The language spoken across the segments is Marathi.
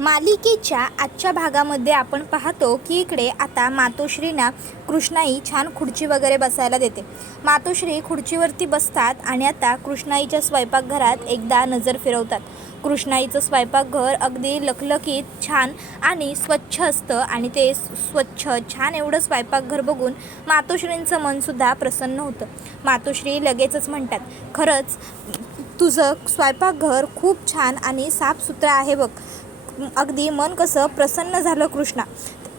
मालिकेच्या आजच्या भागामध्ये आपण पाहतो की इकडे आता मातोश्रींना कृष्णाई छान खुर्ची वगैरे बसायला देते. मातोश्री खुर्चीवरती बसतात आणि आता कृष्णाईच्या स्वयंपाकघरात एकदा नजर फिरवतात. कृष्णाईचं स्वयंपाकघर अगदी लखलखीत छान आणि स्वच्छ असतं आणि ते स्वच्छ छान एवढं स्वयंपाकघर बघून मातोश्रींचं मनसुद्धा प्रसन्न होतं. मातोश्री लगेचच म्हणतात, खरंच तुझं स्वयंपाकघर खूप छान आणि साफसुथरं आहे बघ. अगदी मन कसं प्रसन्न झालं कृष्णा.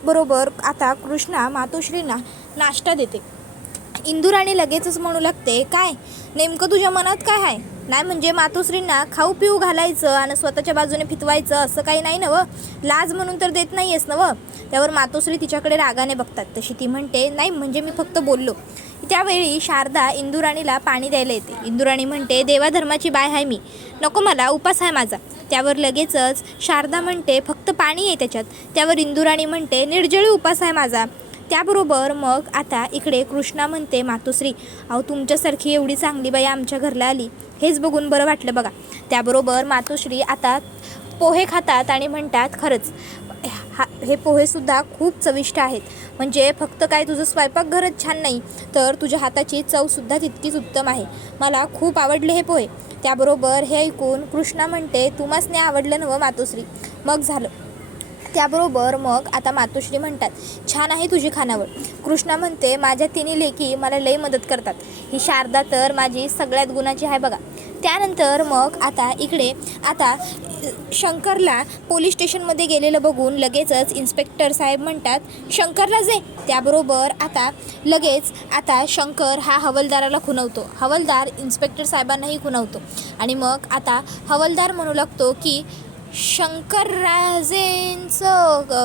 बरोबर आता कृष्णा मातोश्रींना नाश्ता देते. इंदुराणी लगेचच म्हणू लागते, काय नेमकं तुझ्या मनात काय आहे? नाही म्हणजे मातोश्रींना खाऊ पिऊ घालायचं आणि स्वतःच्या बाजूने फितवायचं असं काही नाही नवं, लाज म्हणून तर देत नाही आहेस नवं. त्यावर मातोश्री तिच्याकडे रागाने बघतात. तशी ती म्हणते, नाही म्हणजे मी फक्त बोललो. त्यावेळी शारदा इंदुराणीला पाणी द्यायला येते. इंदुराणी म्हणते, देवाधर्माची बाय आहे मी, नको मला, उपास आहे माझा. त्यावर लगेचच शारदा म्हणते, फक्त पाणी आहे त्याच्यात. त्यावर इंदुराणी म्हणते, निर्जळी उपास आहे माझा. त्याबरोबर मग आता इकडे कृष्णा म्हणते, मातोश्री अहो तुमच्यासारखी एवढी चांगली बाई आमच्या घरला आली, हेच बघून बरं वाटलं बघा. त्याबरोबर मातोश्री आता पोहे खातात आणि म्हणतात, खरंच हे पोहेसुद्धा खूप चविष्ट आहेत. म्हणजे फक्त काय तुझं स्वयंपाकघरच छान नाही, तर तुझ्या हाताची चवसुद्धा तितकीच उत्तम आहे. मला खूप आवडले हे पोहे. त्याबरोबर हे ऐकून कृष्णा म्हणते, तुम्हासने आवडलं नवं मातोश्री, मग झालं. त्याबरोबर मग आता मातोश्री म्हणतात, छान आहे तुझी खानावळ. कृष्णा म्हणते, माझ्या तिन्ही लेकी मला लई मदत करतात. ही शारदा तर माझी सगळ्यात गुणाची आहे बघा. त्यानंतर मग आता इकडे आता शंकरला पोलीस स्टेशनमध्ये गेलेलं बघून लगेचच इन्स्पेक्टर साहेब म्हणतात, शंकरला जे. त्याबरोबर आता लगेच आता शंकर हा हवालदाराला खुणवतो. हवालदार इन्स्पेक्टर साहेबांनाही खुणवतो आणि मग आता हवालदार म्हणू लागतो की शंकरराजेंचं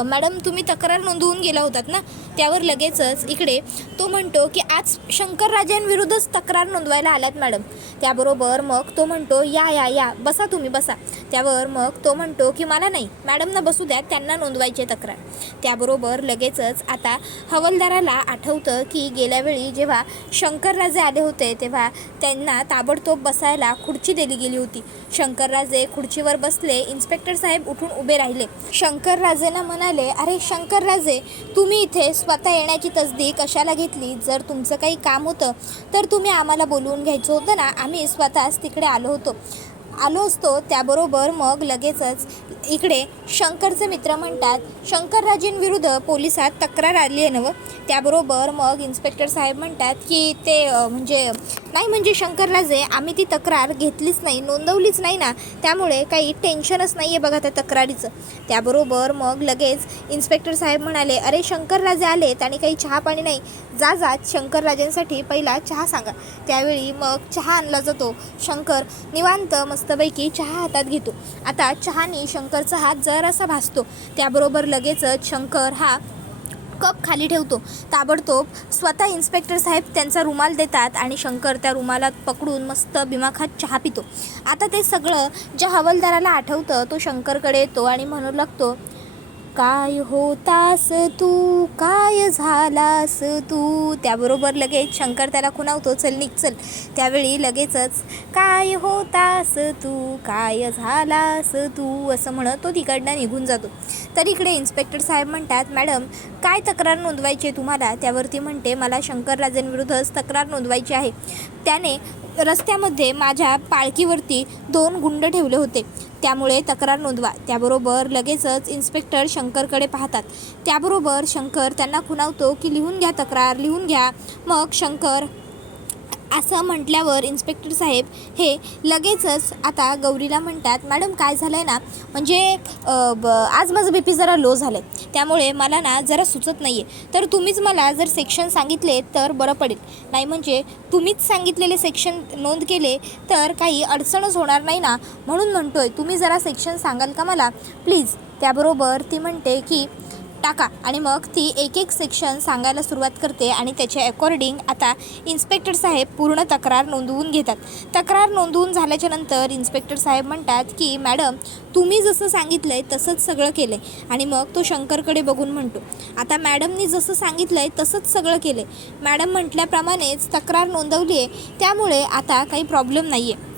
मॅडम तुम्ही तक्रार नोंदवून गेला होतात ना. त्यावर लगेचच इकडे तो म्हणतो की आज शंकरराजेंविरुद्धच तक्रार नोंदवायला आलात मॅडम. त्याबरोबर मग तो म्हणतो, या या या बसा तुम्ही बसा. त्यावर मग तो म्हणतो की मला नाही, मॅडमना बसू द्या, त्यांना नोंदवायची तक्रार. त्याबरोबर लगेचच आता हवालदाराला आठवतं की गेल्या वेळी जेव्हा शंकरराजे आले होते तेव्हा त्यांना ताबडतोब बसायला खुर्ची दिली गेली होती. शंकरराजे खुर्चीवर बसले. इन्स्पेक्टर साहेब उठून उभे राहिले. शंकरराजेंना म्हणाले, अरे शंकरराजे, तुम्ही इथे स्वतः येण्याची तसदी कशाला घेतली? जर तुमचं काही काम होतं तर तुम्ही आम्हाला बोलवून घ्यायचं होतं ना, आम्ही स्वतःच तिकडे आलो असतो. त्याबरोबर मग लगेचच इकडे शंकरचे मित्र म्हणतात, शंकरराजेंविरुद्ध पोलिसात तक्रार आली आहे नवं. त्याबरोबर मग इन्स्पेक्टर साहेब म्हणतात की ते म्हणजे शंकरराजे आम्ही ती तक्रार घेतलीच नाही, नोंदवलीच नाही ना, त्यामुळे काही टेन्शनच नाही आहे बघा त्या तक्रारीचं. त्याबरोबर मग लगेच इन्स्पेक्टर साहेब म्हणाले, अरे शंकरराजे आलेत आणि काही चहा पाणी नाही, जा शंकरराजेंसाठी पहिला चहा सांगा. त्यावेळी मग चहा आणला जातो. शंकर निवांत मस्तपैकी चहा हातात घेतो. आता चहानी शंकरचा हात जरासा भासतो. त्याबरोबर लगेचच शंकर हा कप खाली ठेवतो. ताबडतोब स्वतः इन्स्पेक्टर साहेब त्यांचा रुमाल देतात आणि शंकर त्या रुमालात पकडून मस्त बिमाखात चहा पितो. आता ते सगळं ज्या हवालदाराला आठवतं तो शंकरकडे येतो आणि म्हणू लागतो, काय होतास तू, काय झालास तू. त्याबरोबर लगेच शंकर त्याला खुणावतो, चल निघ चल. त्यावेळी लगेचच काय होतास तू, काय झालास तू असं म्हणत तो तिकडनं निघून जातो. तर इकडे इन्स्पेक्टर साहेब म्हणतात, मॅडम काय तक्रार नोंदवायची आहे तुम्हाला? त्यावरती म्हणते, मला शंकरराजेंविरुद्धच तक्रार नोंदवायची आहे. त्याने रस्त्यामध्ये माझ्या पालखीवरती 2 गुंड ठेवले होते, त्यामुळे तक्रार नोंदवा. त्याबरोबर लगेचच इन्स्पेक्टर शंकरकडे पाहतात. त्याबरोबर शंकर त्यांना खुणावतो की लिहून घ्या तक्रार, लिहून घ्या. मग शंकर असं म्हटल्यावर इन्स्पेक्टर साहेब हे लगेचच आता गौरीला म्हणतात, मॅडम काय झालं आहे ना, म्हणजे आज माझं BP जरा लो झालं आहे, त्यामुळे मला ना जरा सुचत नाही आहे, तर तुम्हीच मला जर सेक्शन सांगितले तर बरं पडेल. नाही म्हणजे तुम्हीच सांगितलेले सेक्शन नोंद केले तर काही अडचणच होणार नाही ना, म्हणून म्हणतोय तुम्ही जरा सेक्शन सांगाल का मला प्लीज. त्याबरोबर ती म्हणते की टाका आणि मग ती एक एक सेक्शन सांगायला सुरुवात करते आणि त्याच्या अकॉर्डिंग आता इन्स्पेक्टर साहेब पूर्ण तक्रार नोंदवून घेतात. तक्रार नोंदवून झाल्याच्या नंतर इन्स्पेक्टर साहेब म्हणतात की मॅडम तुम्ही जसं सांगितलं आहे तसंच सगळं केलं आहे. आणि मग तो शंकरकडे बघून म्हणतो, आता मॅडमनी जसं सांगितलं आहे तसंच सगळं केलं आहे, मॅडम म्हटल्याप्रमाणेच तक्रार नोंदवली आहे, त्यामुळे आता काही प्रॉब्लेम नाही आहे.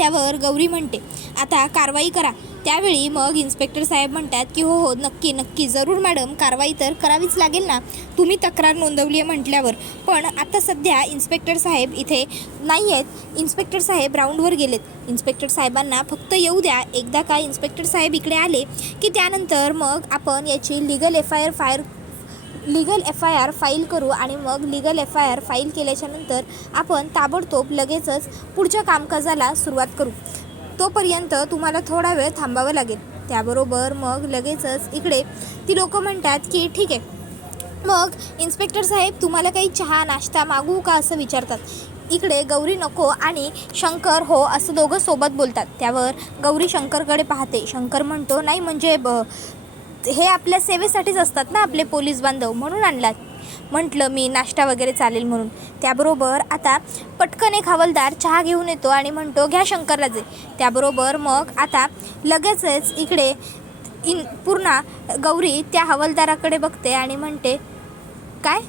त्यावर गौरी म्हणते आता कारवाई करा. त्यावेळी मग इन्स्पेक्टर साहेब म्हणतात की हो हो नक्की नक्की जरूर मॅडम, कारवाई तर करावीच लागेल ना, तुम्ही तक्रार नोंदवली आहे म्हटल्यावर. पण आता सध्या इन्स्पेक्टर साहेब इथे नाही आहेत. इन्स्पेक्टर साहेब राऊंडवर गेलेत. इन्स्पेक्टर साहेबांना फक्त येऊ द्या. एकदा का इन्स्पेक्टर साहेब इकडे आले की त्यानंतर मग आपण याची legal F I R file करू आणि मग legal F I R file केल्याच्यानंतर आपण ताबडतोब लगेचच पुढच्या कामकाजाला सुरुवात करू. तोपर्यंत तुम्हाला थोडा वेळ थांबावं लागेल. त्याबरोबर मग लगेचच इकडे ती लोक म्हणतात की ठीक आहे. मग इन्स्पेक्टर साहेब तुम्हाला काही चहा नाश्ता मागू का असं विचारतात. इकडे गौरी नको आणि शंकर हो असं दोघं सोबत बोलतात. त्यावर गौरी शंकरकडे पाहते. शंकर म्हणतो नाही म्हणजे हे आपल्या सेवेसाठीच असतात ना आपले पोलीस बांधव, म्हणून आणलात. म्हटलं मी नाश्ता वगैरे चालेल म्हणून. त्याबरोबर आता पटकन एक हवालदार चहा घेऊन येतो आणि म्हणतो घ्या शंकरराजे. त्याबरोबर मग आता लगेचच इकडे पूर्ण गौरी त्या हवालदाराकडे बघते आणि म्हणते काय.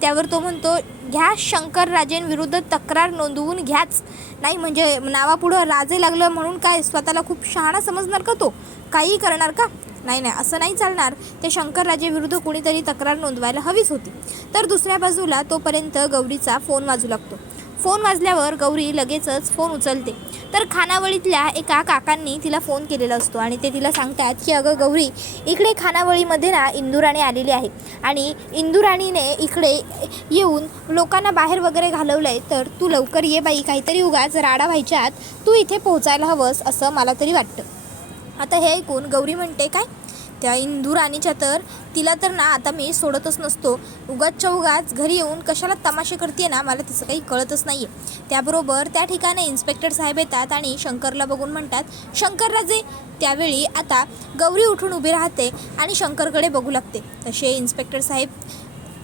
त्यावर तो म्हणतो घ्या शंकरराजेंविरुद्ध तक्रार नोंदवून घ्याच. नाही म्हणजे नावापुढं राजे लागलं म्हणून काय स्वतःला खूप शहाणा समजणार का तो, काहीही करणार का. नाही नाही असं नाही चालणार. ते शंकरराजेविरुद्ध कोणीतरी तक्रार नोंदवायला हवीच होती. तर दुसऱ्या बाजूला तोपर्यंत गौरीचा फोन वाजू लागतो. फोन वाजल्यावर गौरी लगेचच फोन उचलते. तर खानावळीतल्या एका काकांनी तिला फोन केलेला असतो आणि ते तिला सांगतात की अगं गौरी इकडे खानावळीमध्ये ना इंदुराणी आलेली आहे आणि इंदुराणीने इकडे येऊन लोकांना बाहेर वगैरे घालवलं आहे. तर तू लवकर ये बाई, काहीतरी उगाच राडा व्हायच्या आत तू इथे पोहोचायला हवंस असं मला तरी वाटतं. आता हे ऐकून गौरी म्हणते काय त्या इंदुराणीच्या तर तिला तर ना आता मी सोडतच नसतो. उगाचच्या उगाच घरी येऊन कशाला तमाशे करते ना, मला तिचं काही कळतच नाही आहे. त्याबरोबर त्या ठिकाणी इन्स्पेक्टर साहेब येतात आणि शंकरला बघून म्हणतात शंकरराजे. त्यावेळी आता गौरी उठून उभी राहते आणि शंकरकडे बघू लागते. तसे इन्स्पेक्टर साहेब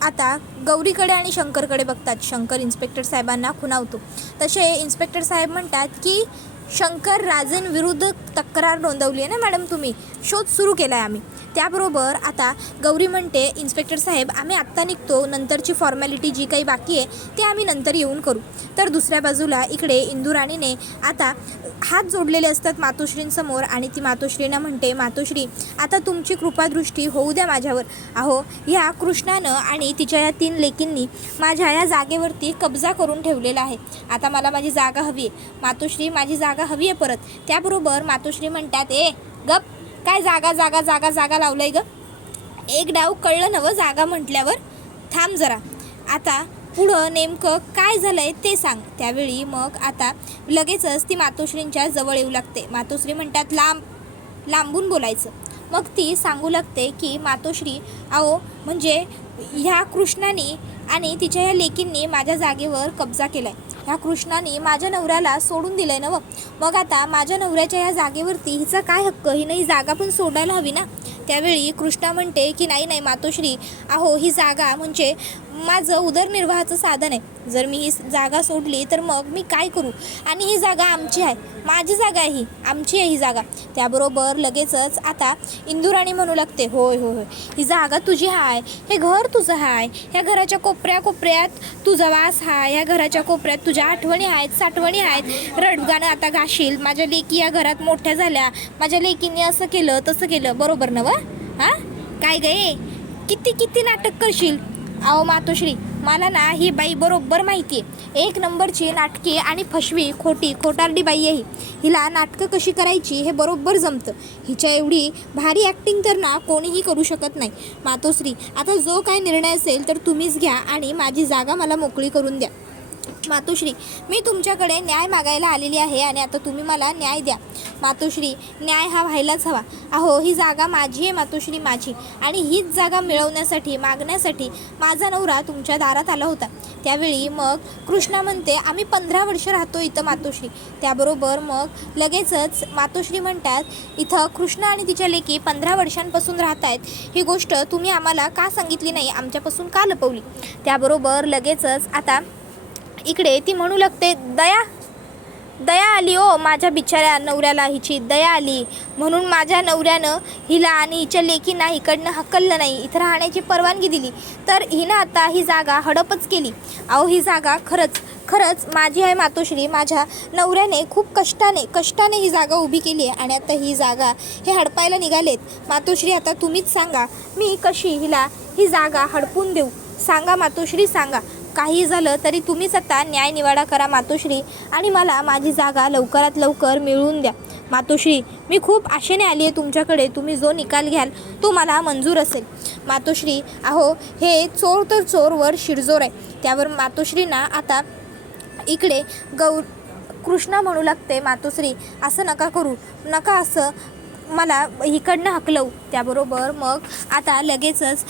आता गौरीकडे आणि शंकरकडे बघतात. शंकर इन्स्पेक्टर साहेबांना खुणावतो. तसे इन्स्पेक्टर साहेब म्हणतात की शंकरराजेंविरुद्ध तक्रार नोंदवली आहे ना मॅडम तुम्ही, शोध सुरू केला आहे आम्ही. त्याबरोबर आता गौरी म्हणते इन्स्पेक्टर साहेब आम्ही आत्ता निघतो, नंतरची फॉर्मॅलिटी जी काही बाकी आहे ते आम्ही नंतर येऊन करू. तर दुसऱ्या बाजूला इकडे इंदुराणीने आता हात जोडलेले असतात मातोश्रींसमोर आणि ती मातोश्रींना म्हणते मातोश्री आता तुमची कृपादृष्टी होऊ द्या माझ्यावर. अहो ह्या कृष्णानं आणि तिच्या या 3 लेकींनी माझ्या या जागेवरती कब्जा करून ठेवलेला आहे. आता मला माझी जागा हवी आहे मातोश्री, माझी जागा हवी आहे परत. त्याबरोबर मातोश्री म्हणतात ए गप, काय जागा जागा जागा जागा लावलंय ग, एक डाव कळलं नवं जागा म्हटल्यावर, थांब जरा, आता पुढं नेमकं काय झालंय ते सांग. त्यावेळी मग आता लगेचच ती मातोश्रींच्या जवळ येऊ लागते. मातोश्री म्हणतात लांबून बोलायचं. मग ती सांगू लागते की मातोश्री अहो म्हणजे ह्या कृष्णाने आणि तिच्या ह्या लेकींनी माझ्या जागेवर कब्जा केला आहे. ह्या कृष्णाने माझ्या नवऱ्याला सोडून दिलं आहे ना, मग आता माझ्या नवऱ्याच्या ह्या जागेवरती हिचा काय हक्क, हिनं ही जागा पण सोडायला हवी ना. त्यावेळी कृष्णा म्हणते की नाही नाही मातोश्री, अहो ही जागा म्हणजे माझं उदरनिर्वाहाचं साधन आहे. जर मी ही जागा सोडली तर मग मी काय करू, आणि ही जागा आमची आहे, माझी जागा आहे, ही आमची आहे ही जागा. त्याबरोबर लगेचच आता इंदुराणी म्हणू लागते होय होय होय ही जागा तुझी आहे, हे घर तुझं आहे, ह्या घराच्या कोपऱ्यात तुझा वास आहे, ह्या घराच्या कोपऱ्यात तुझ्या आठवणी आहेत, साठवणी आहेत, रडगाणं आता गाशील, माझ्या लेकी या घरात मोठ्या झाल्या, माझ्या लेकींनी असं केलं तसं केलं, बरोबर ना व हां काय गे किती नाटक करशील. अहो मातोश्री मला ना ही बाई बरोबर माहिती आहे, 1 नंबरची नाटकी आणि फशवी खोटारडी बाई आहे. हिला नाटकं कशी करायची हे बरोबर जमतं. हिच्या एवढी भारी ॲक्टिंग तर ना कोणीही करू शकत नाही. मातोश्री आता जो काय निर्णय असेल तर तुम्हीच घ्या आणि माझी जागा मला मोकळी करून द्या. मातोश्री मी तुमच्याकडे न्याय मागायला आलेली आहे आणि आता तुम्ही मला न्याय द्या. मातोश्री न्याय हा व्हायलाच हवा. अहो ही जागा माझी आहे मातोश्री, माझी, आणि हीच जागा मिळवण्यासाठी मागण्यासाठी माझा नवरा तुमच्या दारात आला होता. त्यावेळी मग कृष्णा म्हणते आम्ही 15 वर्ष राहतो इथं मातोश्री. त्याबरोबर मग लगेचच मातोश्री म्हणतात इथं कृष्णा आणि तिच्या लेकी 15 वर्षांपासून राहत आहेत, ही गोष्ट तुम्ही आम्हाला का सांगितली नाही, आमच्यापासून का लपवली. त्याबरोबर लगेचच आता इकडे ती म्हणू लागते दया आली हो माझ्या बिचाऱ्या नवऱ्याला, हिची दया आली म्हणून माझ्या नवऱ्यानं हिला आणि हिच्या लेकींना इकडनं हकललं नाही, इथं राहण्याची परवानगी दिली. तर हिनं आता ही जागा हडपच केली. अहो ही जागा खरंच माझी आहे मातोश्री. माझ्या नवऱ्याने खूप कष्टाने ही जागा उभी केली आहे आणि आता ही जागा हे हडपायला निघालेत. मातोश्री आता तुम्हीच सांगा मी कशी हिला ही जागा हडपून देऊ? सांगा मातोश्री, सांगा. काही झालं तरी तुम्हीच आता न्याय निवाडा करा मातोश्री आणि मला माझी जागा लवकरात लवकर मिळवून द्या. मातोश्री मी खूप आशेने आली आहे तुमच्याकडे, तुम्ही जो निकाल घ्याल तो मला मंजूर असेल. मातोश्री अहो हे चोर तर चोर वर शिरजोर आहे. त्यावर मातोश्रींना आता इकडे कृष्णा म्हणू लागते, मातोश्री असं नका करू, नका असं मला इकडनं हकलवू. त्याबरोबर मग आता लगेचच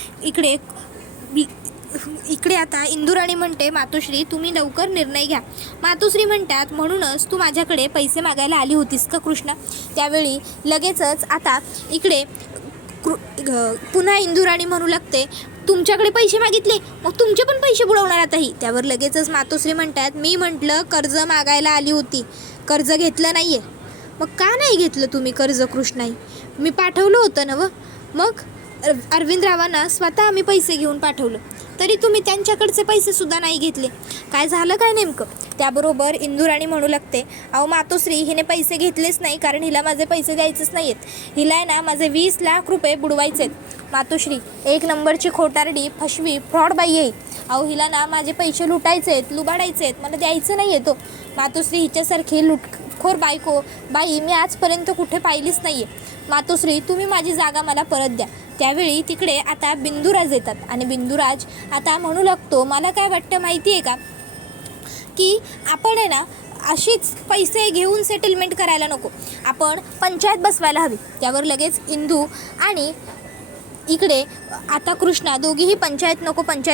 इकडे आता इंदुराणी म्हणते, मातोश्री तुम्ही लवकर निर्णय घ्या. मातोश्री म्हणतात, म्हणूनच तू माझ्याकडे पैसे मागायला आली होतीस का कृष्णा? त्यावेळी लगेचच आता इकडे पुन्हा इंदुराणी म्हणू लागते, तुमच्याकडे पैसे मागितले मग तुमचे पण पैसे बुडवणार आता ही. त्यावर लगेचच मातोश्री म्हणतात, मी म्हटलं कर्ज मागायला आली होती, कर्ज घेतलं नाही आहे. मग का नाही घेतलं तुम्ही कर्ज कृष्णाई? मी पाठवलं होतं ना. मग अरविंदरावांना स्वतः आम्ही पैसे घेऊन पाठवलं तरी तुम्ही त्यांच्याकडचे पैसेसुद्धा नाही घेतले. काय झालं काय नेमकं? त्याबरोबर इंदुराणी म्हणू लागते, अहो मातोश्री हिने पैसे घेतलेच नाही कारण हिला माझे पैसे द्यायचेच नाही आहेत. हिला आहे ना माझे 20 लाख रुपये बुडवायचे आहेत. मातोश्री एक नंबरची खोटारडी, फसवी, फ्रॉड बाई आहे. अहो हिला ना माझे पैसे लुटायचे आहेत, लुबाडायचे आहेत, मला द्यायचं नाही आहे तो. मातोश्री हिच्यासारखी लुटखोर बाई मी आजपर्यंत कुठे पाहिलीच नाही आहे. मातोश्री तुम्ही माझी जागा मला परत द्या. त्यावेळी तिकडे आता बिंदुराज येतात आणि बिंदुराज आता म्हणू लागतो, मला काय वाटतं माहिती आहे का की आपण आहे ना अशीच पैसे घेऊन सेटलमेंट करायला नको, आपण पंचायत बसवायला हवी. त्यावर लगेच इंदू आणि इकडे आता कृष्णा दोघीही पंचायत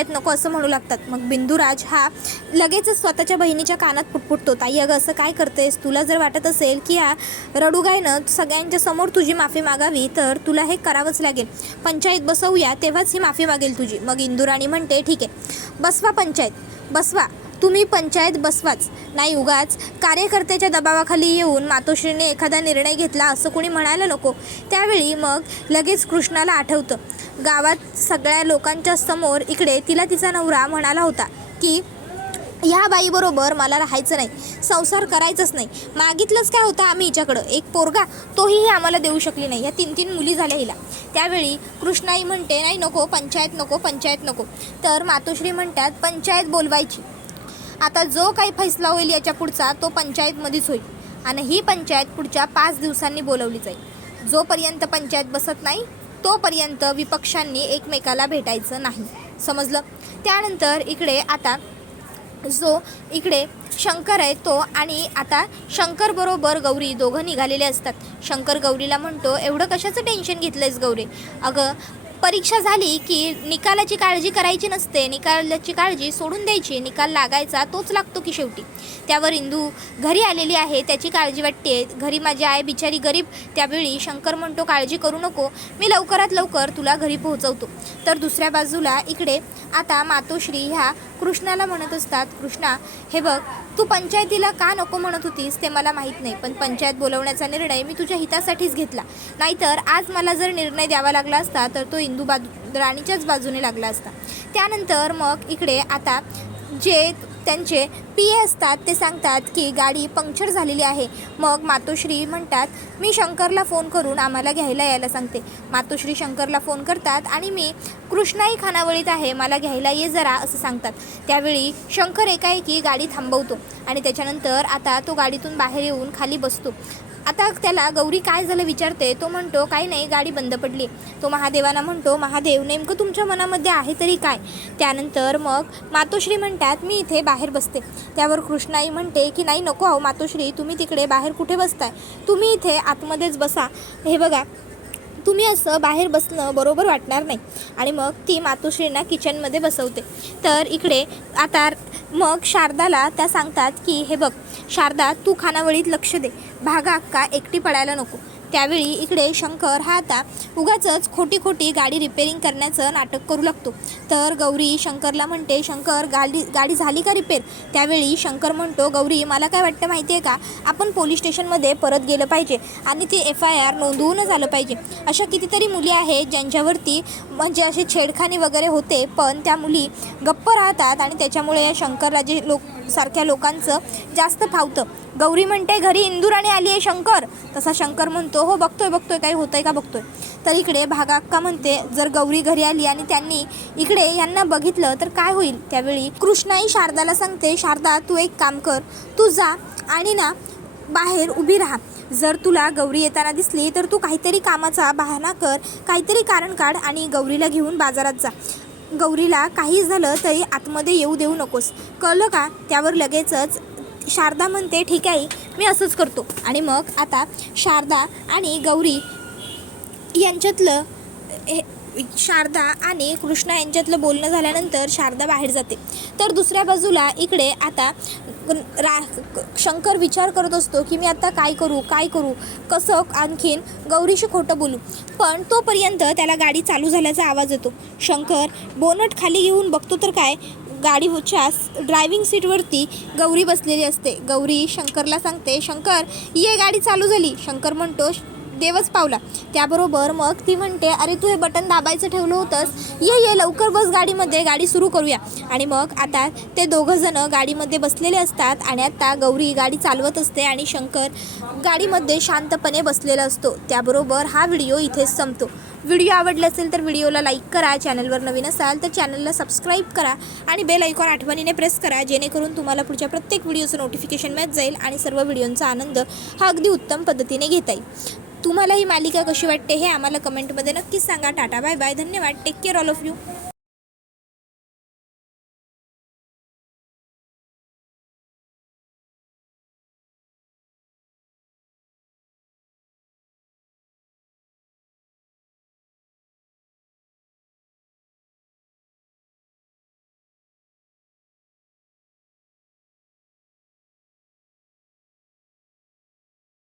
नको असं म्हणू लागतात. मग बिंदुराज हा लगेचच स्वतःच्या बहिणीच्या कानात पुटपुटतो, ताई अगं असं काय करतेस? तुला जर वाटत असेल की हा रडूगायनं सगळ्यांच्या समोर तुझी माफी मागावी तर तुला हे करावंच लागेल. पंचायत बसवूया तेव्हाच ही माफी मागेल तुझी. मग इंदुराणी म्हणते, ठीक आहे बसवा पंचायत, बसवा तुम्ही पंचायत बसवाच. नाही उगाच कार्यकर्त्याच्या दबावाखाली येऊन मातोश्रीने एखादा निर्णय घेतला असं कोणी म्हणायला नको. त्यावेळी मग लगेच कृष्णाला आठवतं, गावात सगळ्या लोकांच्या समोर इकडे तिला तिचा नवरा म्हणाला होता की ह्या बाईबरोबर मला राहायचं नाही, संसार करायचंच नाही. मागितलंच काय होतं आम्ही हिच्याकडं, एक पोरगा, तोही आम्हाला देऊ शकली नाही. या 3 मुली झाल्या हिला. त्यावेळी कृष्णाई म्हणते, नाही नको पंचायत नको. तर मातोश्री म्हणतात, पंचायत बोलवायची. आता जो काही फैसला होईल याच्या पुढचा तो पंचायतमध्येच होईल आणि ही पंचायत पुढच्या 5 दिवसांनी बोलवली जाईल. जोपर्यंत पंचायत बसत नाही तोपर्यंत विपक्षांनी एकमेकाला भेटायचं नाही, समजलं? त्यानंतर इकडे आता जो इकडे शंकर आहे तो आणि आता शंकर बरोबर गौरी दोघं निघालेले असतात. शंकर गौरीला म्हणतो, एवढं कशाचं टेन्शन घेतलंयस गौरी? अगं परीक्षा झाली की निकालाची काळजी करायची नसते, निकालाची काळजी सोडून द्यायची. निकाल लागायचा तोच लागतो की शेवटी. त्यावर इंदू घरी आलेली आहे, त्याची काळजी वाटते. घरी माझी आई बिचारी गरीब. त्यावेळी शंकर म्हणतो, काळजी करू नको, मी लवकरात लवकर तुला घरी पोहोचवतो. तर दुसऱ्या बाजूला इकडे आता मातोश्री ह्या कृष्णाला म्हणत असतात, कृष्णा हे बघ तू पंचायतीला का नको म्हणत होतीस ते मला माहीत नाही, पण पंचायत बोलवण्याचा निर्णय मी तुझ्या हितासाठीच घेतला. नाहीतर आज मला जर निर्णय द्यावा लागला असता तर तो इंदू राणीच्याच बाजूने लागला असता. त्यानंतर मग इकडे आता जे त्यांचे PA असतात ते सांगतात की गाडी पंक्चर झालेली आहे. मग मातोश्री म्हणतात, मी शंकरला फोन करून आम्हाला घ्यायला यायला सांगते. मातोश्री शंकरला फोन करतात आणि मी कृष्णाई खानावळीत आहे, मला घ्यायला ये जरा असं सांगतात. त्यावेळी शंकर एकाएकी गाडी थांबवतो आणि त्याच्यानंतर आता तो गाडीतून बाहेर येऊन खाली बसतो. आता त्याला गौरी काय झालं विचारते. तो म्हणतो, काही नाही, गाडी बंद पडली. तो महादेवांना म्हणतो, महादेव नेमकं तुमच्या मनामध्ये आहे तरी काय? त्यानंतर मग मातोश्री म्हणतात, मी इथे बाहेर बसते. त्यावर कृष्णाई म्हणते की नाही नको हो मातोश्री, तुम्ही तिकडे बाहेर कुठे बसताय, तुम्ही इथे आतमध्येच बसा. हे बघा तुम्ही असं बाहेर बसणं बरोबर वाटणार नाही. आणि मग ती मातोश्रींना किचनमध्ये बसवते. तर इकडे आता मग शारदाला त्या सांगतात की हे बघ शारदा, तू खानावळीत लक्ष दे, भागा अक्का एकटी पडायला नको. त्यावेळी इकडे शंकर हा आता उगाचच खोटी खोटी गाडी रिपेअरिंग करण्याचं नाटक करू लागतो. तर गौरी शंकरला म्हणते, शंकर गाडी झाली का रिपेअर? त्यावेळी शंकर म्हणतो, गौरी मला काय वाटतं माहिती आहे का, आपण पोलीस स्टेशनमध्ये परत गेलं पाहिजे आणि ते FIR नोंदवून झालं पाहिजे. अशा कितीतरी मुली आहेत ज्यांच्यावरती म्हणजे असे छेडखानी वगैरे होते, पण त्या मुली गप्प राहतात आणि त्याच्यामुळे या शंकरराजे सारख्या लोकांचं जास्त फावतं. गौरी म्हणते, घरी इंदुराणी आली आहे शंकर. तसा शंकर म्हणतो, हो बघतोय काही होतंय का बघतोय. तर इकडे भागाक्का म्हणते, जर गौरी घरी आली आणि त्यांनी इकडे यांना बघितलं तर काय होईल. त्यावेळी कृष्णाई शारदाला सांगते, शारदा तू एक काम कर, तू जा आणि ना बाहेर उभी राहा. जर तुला गौरी येताना दिसली तर तू काहीतरी कामाचा बहाणा कर, काहीतरी कारण काढ आणि गौरीला घेऊन बाजारात जा. गौरीला काही झालं तरी आतमध्ये येऊ देऊ नकोस, कळलं का. त्यावर लगेचच शारदा म्हणते, ठीक आहे मी असंच करतो. आणि मग आता शारदा आणि गौरी यांच्यातलं शारदा आणि कृष्णा यांच्यातलं बोलणं झाल्यानंतर शारदा बाहेर जाते. तर दुसऱ्या बाजूला इकडे आता शंकर विचार करत असतो की मी आता काय करू, कसं आणखीन गौरीशी खोटं बोलू. पण तोपर्यंत त्याला गाडी चालू झाल्याचा आवाज येतो. शंकर बोनट खाली घेऊन बघतो तर काय, गाडीच्या ड्रायव्हिंग सीटवरती गौरी बसलेली असते. गौरी शंकरला सांगते, शंकर ये गाडी चालू झाली. शंकर म्हणतो, देवच पावला. त्याबरोबर मग ती म्हणते, अरे तू हे बटन दाबायचं ठेवलं होतंस, ये लवकर बस गाडीमध्ये, गाडी सुरू करूया. आणि मग आता ते दोघंजणं गाडीमध्ये बसलेले असतात आणि आता गौरी गाडी चालवत असते आणि शंकर गाडीमध्ये शांतपणे बसलेला असतो. त्याबरोबर हा व्हिडिओ इथेच संपतो. व्हिडिओ आवडला असेल तर व्हिडिओला लाईक करा, चॅनलवर नवीन असाल तर चॅनलला सबस्क्राईब करा आणि बेल आयकॉन आठवणीने प्रेस करा, जेणेकरून तुम्हाला पुढच्या प्रत्येक व्हिडिओचं नोटिफिकेशन मिळत जाईल आणि सर्व व्हिडिओंचा आनंद हा अगदी उत्तम पद्धतीने घेता येईल. तुम्हाला ही मालिका कशी वाटते हे आम्हाला कमेंटमध्ये नक्कीच सांगा. टाटा बाय बाय, धन्यवाद, take care all of you.